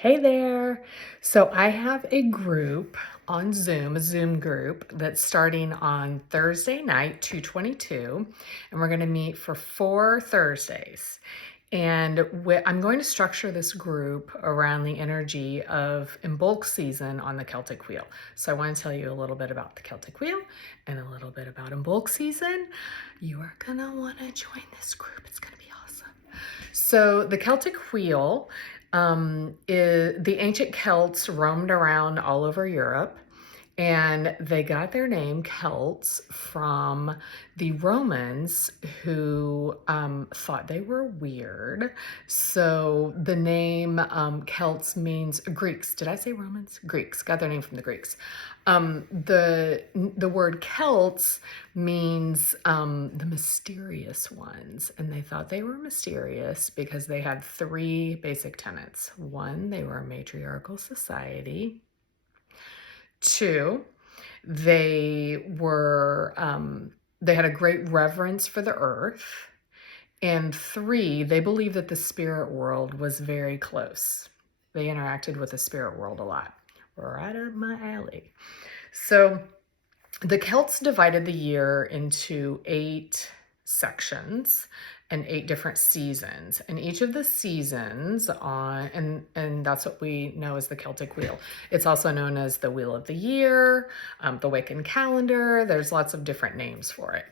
Hey there. So I have a group on Zoom, a Zoom group that's starting on Thursday night, 2/22, and we're going to meet for 4 Thursdays. And I'm going to structure this group around the energy of Imbolc season on the Celtic Wheel. So I want to tell you a little bit about the Celtic Wheel and a little bit about Imbolc season. You are going to want to join this group. It's going to be awesome. So the Celtic Wheel is the ancient Celts roamed around all over Europe, and they got their name Celts from the Romans who thought they were weird. So the name Celts means Greeks. Did I say Romans? Greeks got their name from the Greeks. The word Celts means the mysterious ones, and they thought they were mysterious because they had three basic tenets. One, they were a matriarchal society. Two, they were they had a great reverence for the earth. And three, they believed that the spirit world was very close. They interacted with the spirit world a lot. Right up my alley. So the Celts divided the year into 8 sections and 8 different seasons. And each of the seasons and that's what we know as the Celtic Wheel. It's also known as the Wheel of the Year, the Wiccan calendar. There's lots of different names for it.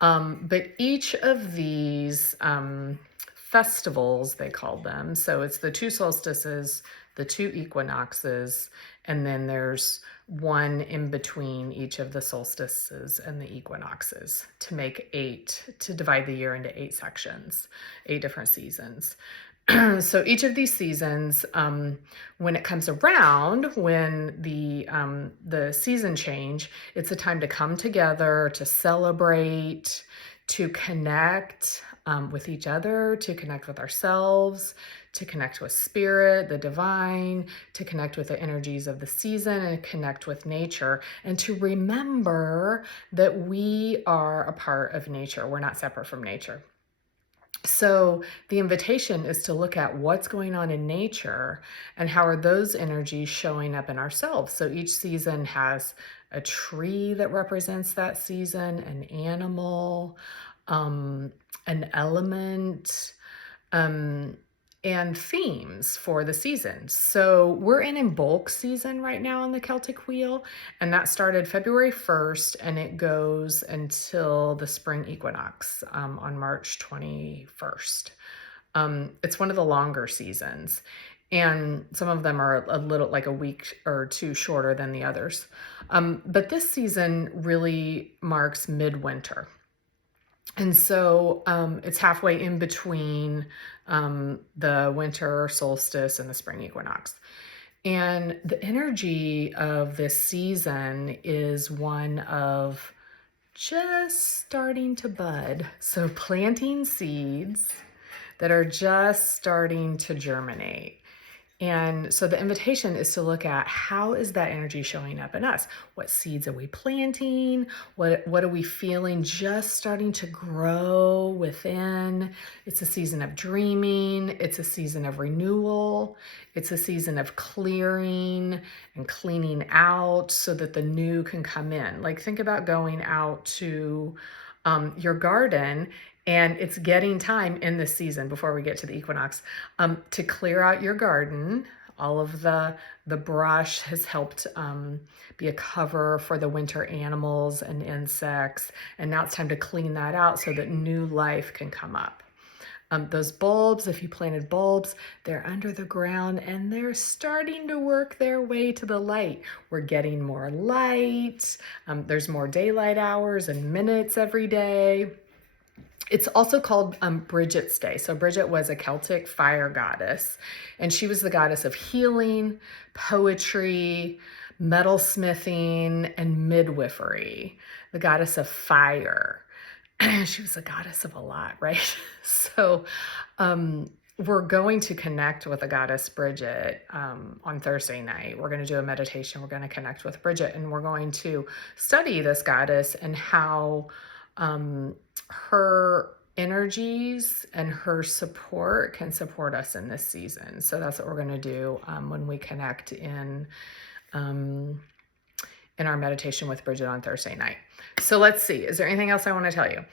But each of these festivals, they called them. So it's the 2 solstices, the 2 equinoxes, and then there's one in between each of the solstices and the equinoxes to make 8, to divide the year into 8 sections, 8 different seasons. So each of these seasons, when it comes around, when the season change, it's a time to come together, to celebrate, to connect with each other, to connect with ourselves, to connect with spirit, the divine, to connect with the energies of the season and connect with nature, and to remember that we are a part of nature. We're not separate from nature. So the invitation is to look at what's going on in nature and how are those energies showing up in ourselves. So each season has a tree that represents that season, an animal, an element, and themes for the seasons. So we're in Imbolc season right now on the Celtic Wheel, and that started February 1st and it goes until the spring equinox on March 21st. It's one of the longer seasons, and some of them are a little like a week or two shorter than the others. But this season really marks midwinter. And so it's halfway in between the winter solstice and the spring equinox. And the energy of this season is one of just starting to bud. So planting seeds that are just starting to germinate. And so the invitation is to look at how is that energy showing up in us? What seeds are we planting? What are we feeling just starting to grow within? It's a season of dreaming. It's a season of renewal. It's a season of clearing and cleaning out so that the new can come in. Like think about going out to your garden, and it's getting time in this season before we get to the equinox to clear out your garden. All of the brush has helped be a cover for the winter animals and insects. And now it's time to clean that out so that new life can come up. Those bulbs, if you planted bulbs, they're under the ground and they're starting to work their way to the light. We're getting more light. There's more daylight hours and minutes every day. It's also called Bridget's Day. So Bridget was a Celtic fire goddess, and she was the goddess of healing, poetry, metalsmithing, and midwifery, the goddess of fire. She was a goddess of a lot, right? So we're going to connect with the goddess Bridget on Thursday night. We're going to do a meditation. We're going to connect with Bridget, and we're going to study this goddess and how her energies and her support can support us in this season. So that's what we're going to do when we connect in our meditation with Bridget on Thursday night. So let's see. Is there anything else I want to tell you?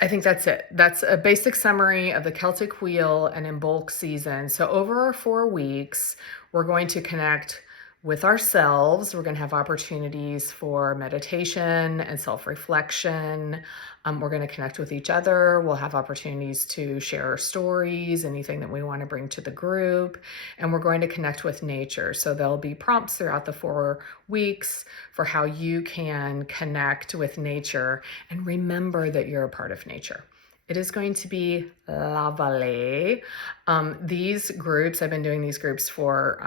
I think that's it. That's a basic summary of the Celtic Wheel and Imbolc season. So over our 4 weeks, we're going to connect with ourselves. We're going to have opportunities for meditation and self-reflection. We're going to connect with each other. We'll have opportunities to share our stories, anything that we want to bring to the group. And we're going to connect with nature. So there'll be prompts throughout the 4 weeks for how you can connect with nature and remember that you're a part of nature. It is going to be lovely. These groups, I've been doing these groups for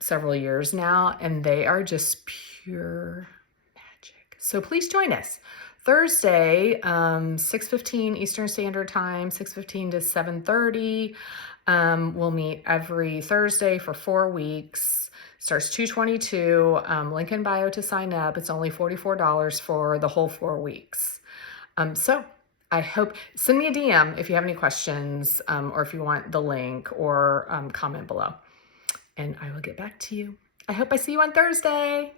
several years now, and they are just pure magic. So please join us. Thursday, 6:15 Eastern Standard Time, 6:15 to 7:30. We'll meet every Thursday for 4 weeks. Starts 2/22. Link in bio to sign up. It's only $44 for the whole 4 weeks. So I hope, send me a DM if you have any questions or if you want the link, or comment below, and I will get back to you. I hope I see you on Thursday.